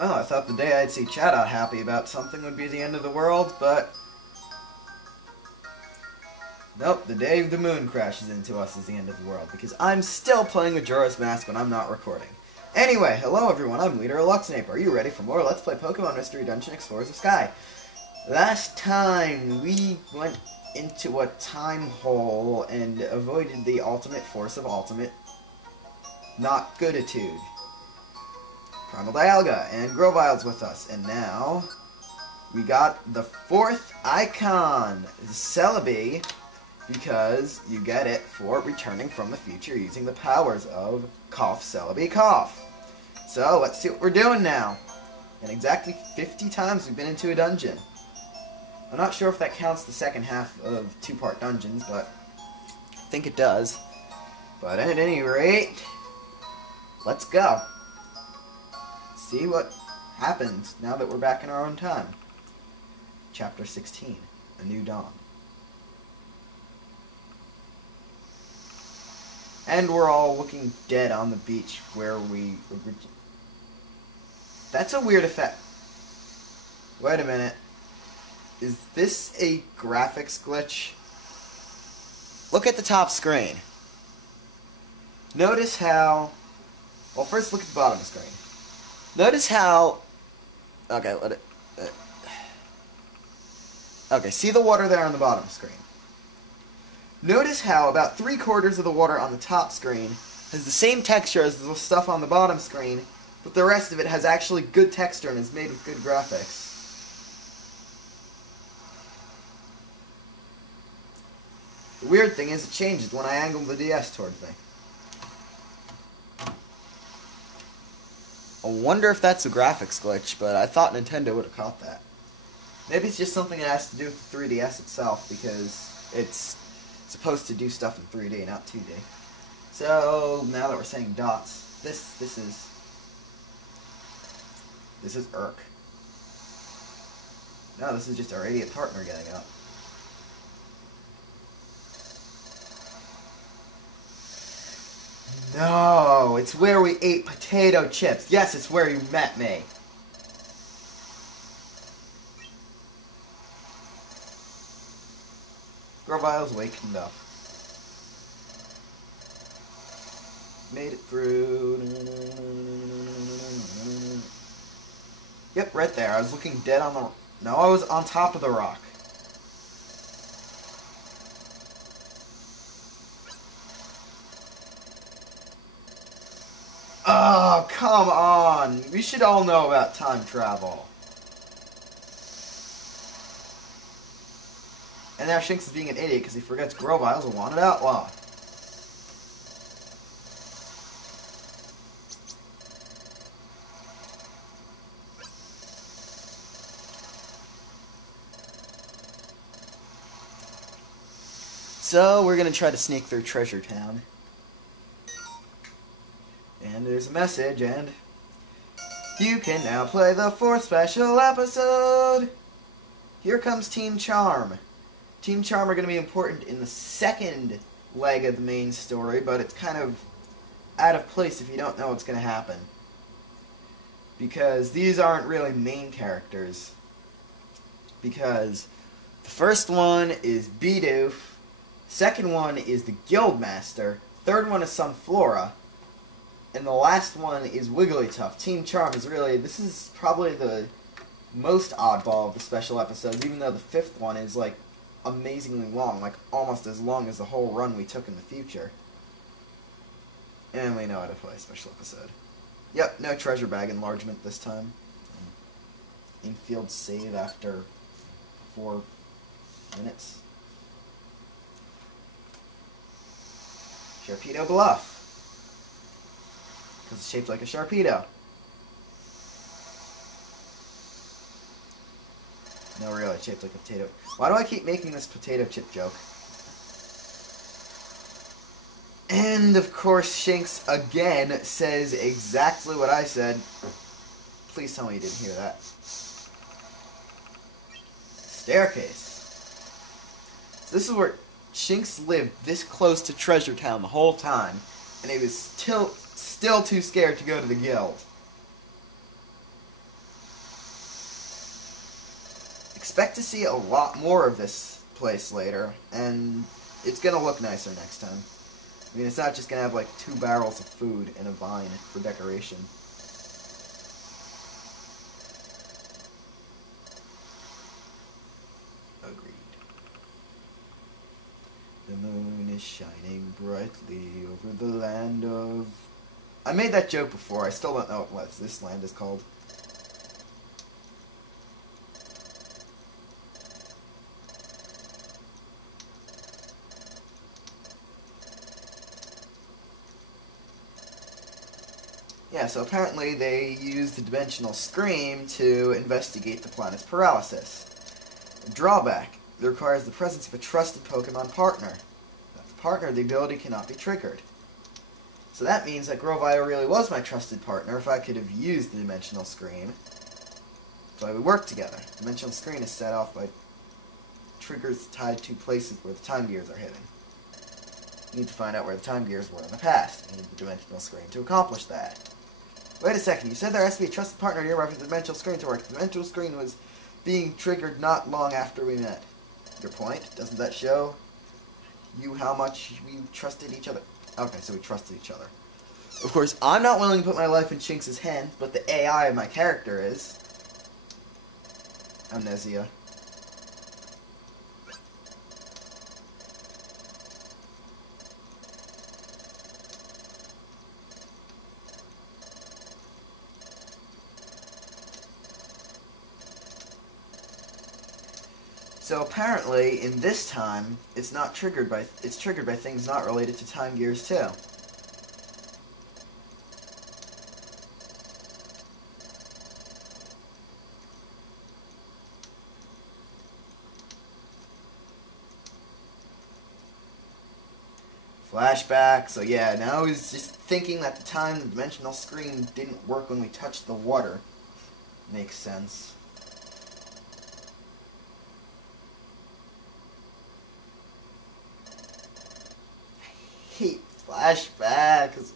Well, I thought the day I'd see Chad out happy about something would be the end of the world, but... Nope, the day the moon crashes into us is the end of the world, because I'm still playing Majora's Mask when I'm not recording. Anyway, hello everyone, I'm LeaderofLuxinape. Are you ready for more Let's Play Pokemon Mystery Dungeon Explorers of Sky? Last time, we went into a time hole and avoided the ultimate force of ultimate not gooditude. Primal Dialga and Grovile's with us, and now we got the fourth icon, Celebi, because you get it for returning from the future using the powers of Cough Celebi Cough. So let's see what we're doing now. And exactly 50 times we've been into a dungeon. I'm not sure if that counts the second half of two-part dungeons, but I think it does. But at any rate, let's go. See what happens now that we're back in our own time. Chapter 16, A New Dawn. And we're all looking dead on the beach where we... That's a weird effect. Wait a minute. Is this a graphics glitch? Look at the top screen. Notice how... Well, first look at the bottom of the screen. Notice how... Okay, let it... Okay, see the water there on the bottom screen. Notice how about 3/4 of the water on the top screen has the same texture as the stuff on the bottom screen, but the rest of it has actually good texture and is made with good graphics. The weird thing is it changes when I angle the DS towards me. I wonder if that's a graphics glitch, but I thought Nintendo would have caught that. Maybe it's just something that has to do with the 3DS itself, because it's supposed to do stuff in 3D, not 2D. So, now that we're saying dots, this is Irk. No, this is just our idiot partner getting up. No, it's where we ate potato chips. Yes, it's where you met me. Grovile's wakened up. Made it through. Yep, right there. I was looking dead on the... No, I was on top of the rock. Oh, come on! We should all know about time travel. And now Shinx is being an idiot because he forgets Grovile's a wanted outlaw. So, we're going to try to sneak through Treasure Town. And there's a message, and you can now play the 4th special episode! Here comes Team Charm. Team Charm are going to be important in the second leg of the main story, but it's kind of out of place if you don't know what's going to happen. Because these aren't really main characters. Because the first one is Bidoof, second one is the Guildmaster, third one is Sunflora, and the last one is Wigglytuff. Team Charm is really, this is probably the most oddball of the special episodes, even though the 5th one is like amazingly long, like almost as long as the whole run we took in the future. And we know how to play a special episode. Yep, no treasure bag enlargement this time. Infield save after 4 minutes. Sharpedo Bluff. Because it's shaped like a Sharpedo. No, really, it's shaped like a potato. Why do I keep making this potato chip joke? And, of course, Shinx again says exactly what I said. Please tell me you didn't hear that. Staircase. So this is where Shinx lived this close to Treasure Town the whole time, and he was still too scared to go to the guild. expect to see a lot more of this place later, and it's going to look nicer next time. I mean, it's not just going to have like 2 barrels of food and a vine for decoration. Agreed. The moon is shining brightly over the land of... I made that joke before, I still don't know what this land is called. Yeah, so apparently they used the dimensional scream to investigate the planet's paralysis. A drawback: it requires the presence of a trusted Pokemon partner. Without the partner, the ability cannot be triggered. So that means that Grovyle really was my trusted partner if I could have used the dimensional scream. So I would work together. Dimensional screen is set off by triggers tied to places where the time gears are hidden. You need to find out where the time gears were in the past. You need the dimensional screen to accomplish that. Wait a second, you said there has to be a trusted partner nearby for the dimensional screen to work. The dimensional screen was being triggered not long after we met. Your point? Doesn't that show you how much we trusted each other? Okay, so we trusted each other. Of course, I'm not willing to put my life in Shinx's hands, but the AI of my character is. Amnesia. So apparently, in this time, it's triggered by things not related to time gears too. Flashback. So yeah, now he's just thinking that the time the dimensional screen didn't work when we touched the water. Makes sense. Hate flashbacks.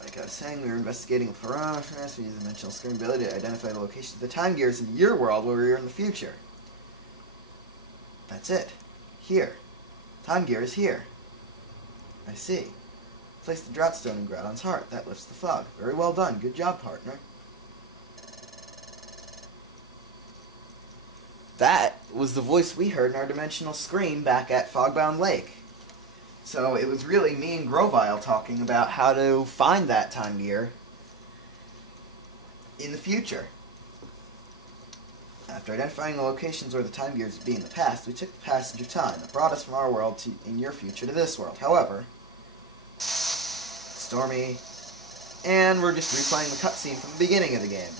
Like I was saying, we were investigating a parameters. We use the dimensional screen ability to identify the location of the time gears in your world where we are in the future. That's it. Here. Time gear is here. I see. Place the drought stone in Groudon's heart. That lifts the fog. Very well done. Good job, partner. That was the voice we heard in our dimensional screen back at Fogbound Lake. So it was really me and Grovyle talking about how to find that time gear in the future. After identifying the locations where the time gears would be in the past, we took the passage of time that brought us from our world in your future to this world. However, stormy, and we're just replaying the cutscene from the beginning of the game.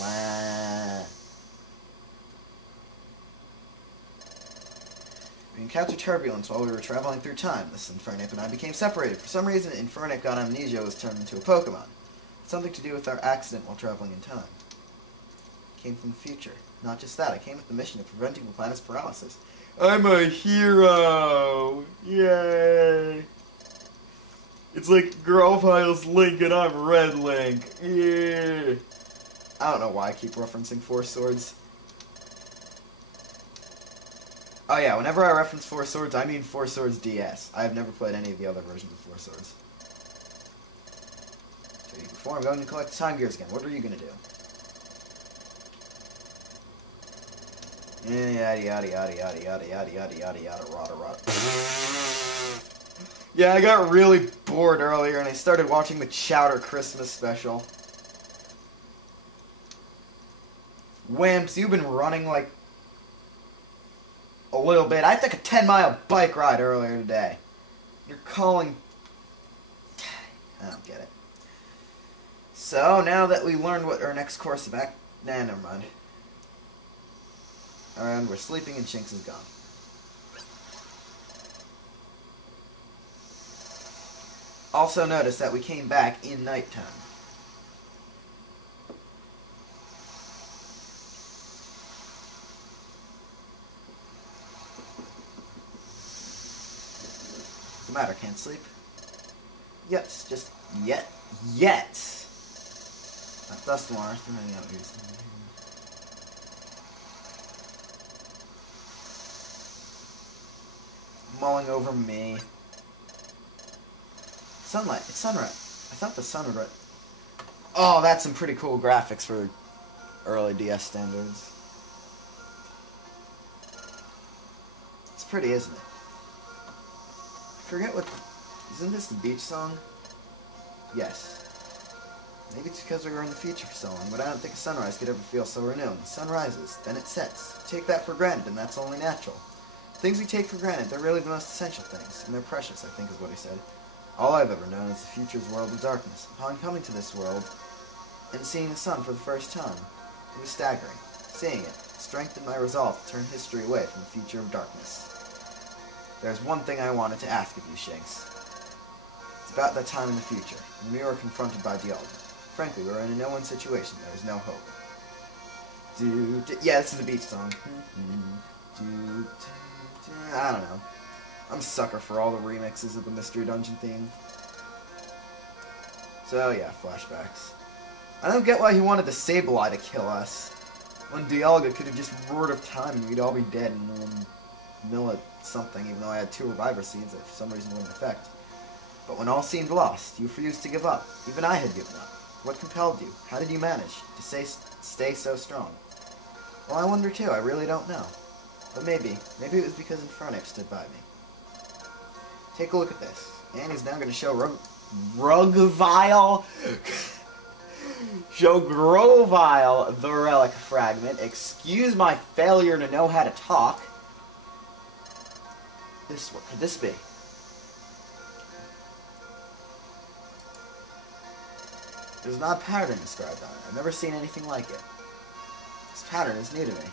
Wow. We encountered turbulence while we were traveling through time. This Infernape and I became separated. For some reason, Infernape got amnesia, was turned into a Pokemon. Something to do with our accident while traveling in time. It came from the future. Not just that, I came with the mission of preventing the planet's paralysis. I'm a hero! Yay! It's like Grovyle's Link and I'm Red Link. Yeah! I don't know why I keep referencing Four Swords. Oh yeah, whenever I reference Four Swords, I mean Four Swords DS. I have never played any of the other versions of Four Swords. Okay, before I'm going to collect the time gears again, what are you going to do? Yada yada yada yada yada yada yada yada yada rada rada. Yeah, I got really bored earlier and I started watching the Chowder Christmas special. Wimps, you've been running like a little bit. I took a 10-mile bike ride earlier today. You're calling... I don't get it. So, now that we learned what our next course of act... Nah, never mind. And we're sleeping and Shinx is gone. Also notice that we came back in nighttime. matter, can't sleep? Yes, just yet. That dust water running out here. Mulling over me. Sunlight. It's sunrise. I thought the sun would rise. Oh, that's some pretty cool graphics for early DS standards. It's pretty, isn't it? I forget what... Isn't this the beach song? Yes. Maybe it's because we were in the future for so long, but I don't think a sunrise could ever feel so renewing. The sun rises, then it sets. Take that for granted, and that's only natural. Things we take for granted, they're really the most essential things, and they're precious, I think is what he said. All I've ever known is the future's world of darkness. Upon coming to this world and seeing the sun for the first time, it was staggering. Seeing it strengthened my resolve to turn history away from the future of darkness. There's one thing I wanted to ask of you, Shanks. It's about that time in the future, when we were confronted by Dialga. Frankly, we were in a no-win situation. There was no hope. Yeah, this is the beach song. I don't know. I'm a sucker for all the remixes of the Mystery Dungeon theme. So yeah, flashbacks. I don't get why he wanted the Sableye to kill us, when Dialga could have just roared of time and we'd all be dead in millet something, even though I had 2 reviver seeds that for some reason wouldn't affect. But when all seemed lost, you refused to give up. Even I had given up. What compelled you? How did you manage to stay so strong? Well, I wonder too. I really don't know. But maybe it was because Infernape stood by me. Take a look at this. Annie's now going to show Rugvile, show Grovile the relic fragment. Excuse my failure to know how to talk. What could this be? There's not a pattern described on it. I've never seen anything like it. This pattern is new to me.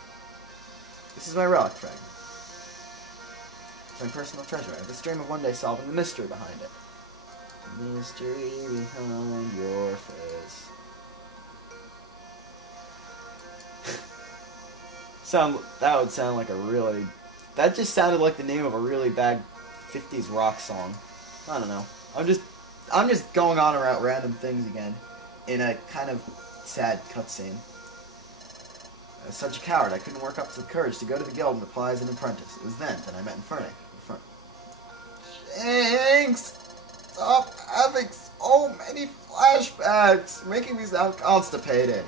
This is my relic fragment. It's my personal treasure. I have this dream of one day solving the mystery behind it. The mystery behind your face. That would sound like a really... That just sounded like the name of a really bad 50s rock song. I don't know. I'm just going on about random things again in a kind of sad cutscene. I was such a coward, I couldn't work up to the courage to go to the guild and apply as an apprentice. It was then that I met Infernape. Shanks! Stop having so many flashbacks! You're making me sound constipated.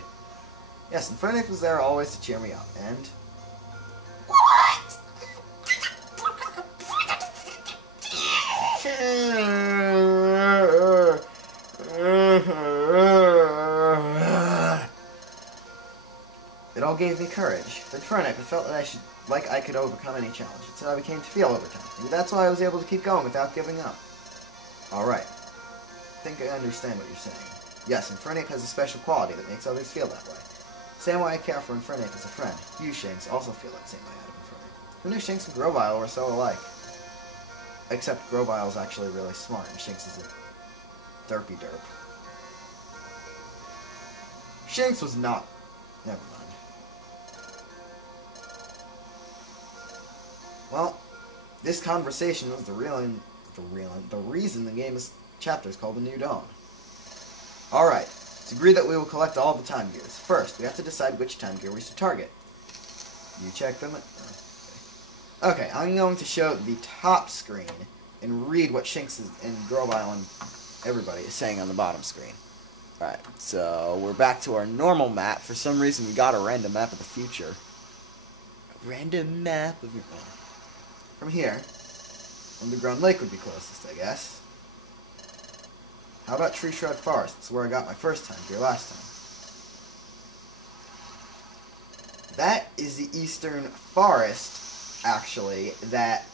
Yes, Infernape was there always to cheer me up, and... What? It all gave me courage. But Infernape, I felt that I could overcome any challenge. It's how I became to feel over time. Maybe that's why I was able to keep going without giving up. Alright. I think I understand what you're saying. Yes, Infernape has a special quality that makes others feel that way. Same way I care for Infernape as a friend. You, Shanks, also feel that same way out of Infernape. Who knew Shanks and Grovile were so alike? Except Grovile's actually really smart, and Shanks is a derpy derp. Shanks was not... Never mind. Well, this conversation was the reason the game's chapter is called The New Dawn. Alright, it's agreed that we will collect all the time gears. First, we have to decide which time gear we should target. You check them? Okay, I'm going to show the top screen and read what Shanks and Grovile and everybody is saying on the bottom screen. Alright, so we're back to our normal map. For some reason, we got a random map of the future. A random map of your... From here, Underground Lake would be closest, I guess. How about Tree Shroud Forest? It's where I got my first time gear last time. That is the eastern forest, actually, that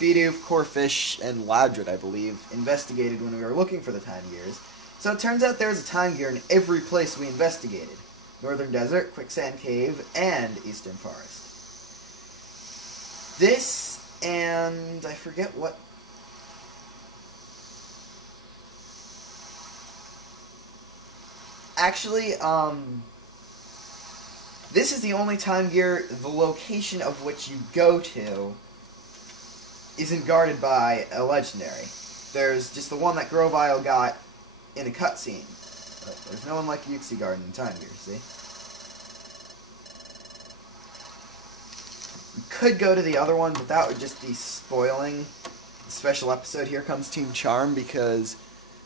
Bidoof, Corfish, and Loudred, I believe, investigated when we were looking for the time gears. So it turns out there's a time gear in every place we investigated. Northern Desert, Quicksand Cave, and Eastern Forest. This, and I forget what... Actually, This is the only time gear the location of which you go to isn't guarded by a legendary. There's just the one that Grovile got in a cutscene. But there's no one like Yuxi guarding the time gear, see? You could go to the other one, but that would just be spoiling the special episode Here Comes Team Charm, because,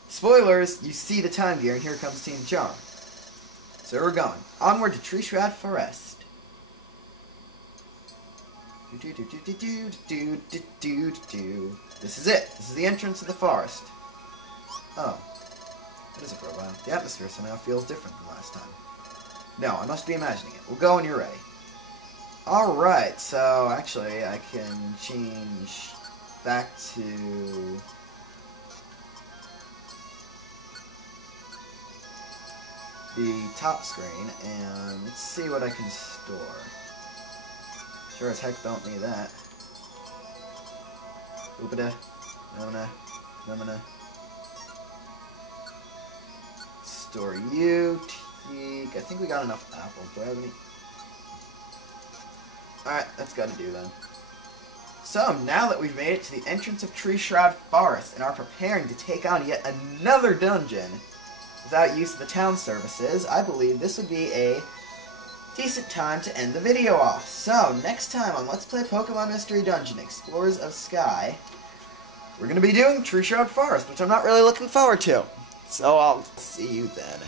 spoilers, you see the time gear and here comes Team Charm. So we're going. Onward to Tree Shroud Forest. This is it. This is the entrance to the forest. Oh. What is it, Grovile? The atmosphere somehow feels different than last time. No, I must be imagining it. We'll go when you're ready. Alright, so actually I can change back to the top screen and let's see what I can store. Sure as heck don't need that. Oopida, nomina. Store you, teak. I think we got enough apples. Do I have any? Alright, that's gotta do then. So, now that we've made it to the entrance of Tree Shroud Forest and are preparing to take on yet another dungeon without use of the town services, I believe this would be a decent time to end the video off. So, next time on Let's Play Pokemon Mystery Dungeon Explorers of Sky, we're going to be doing Tree Shroud Forest, which I'm not really looking forward to. So, I'll see you then.